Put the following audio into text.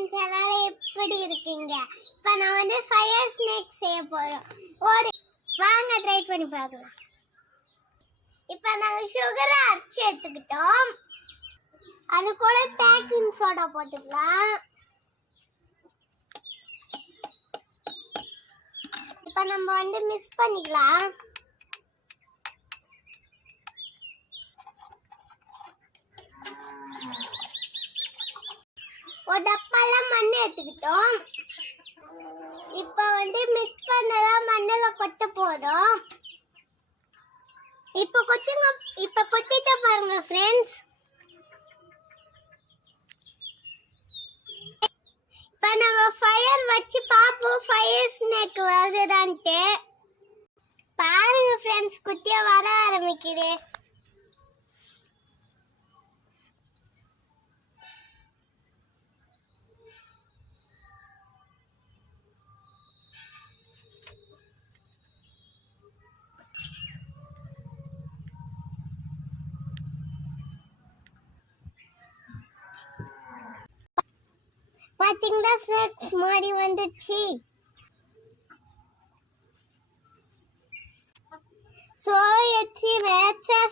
Friends எல்லாரும் எப்படி இருக்கீங்க? இப்போ நான் வந்து ஃபயர் ஸ்னேக் செய்ய போறோம். ஒரு வாங்க ட்ரை பண்ணி பார்க்கலாம். இப்போ நாங்கள் சுகரை அரைச்சி எடுத்துக்கிட்டோம். அது கூட பேக்கிங் சோடா போட்டுக்கலாம். இப்போ நம்ம வந்து மிக்ஸ் பண்ணிக்கலாம். ஒரு டப்பால மண் எடுத்துக்கிட்டோம். இப்போ வந்து மிக்ஸ் பண்ணலாம் மண்ணில் கொட்ட போறோம். இப்போ கொத்திட்ட பாருங்க ஃப்ரெண்ட்ஸ். இப்போ நம்ம ஃபயர் வச்சு பார்ப்போம் ஃபயர் ஸ்னேக் வருதான்ட்டு. பாருங்க ஃப்ரெண்ட்ஸ், குத்தியா வர ஆரம்பிக்குது. பாத்தீங்களா ஸ்னேக்ஸ் மாதிரி வந்துச்சு. So it's a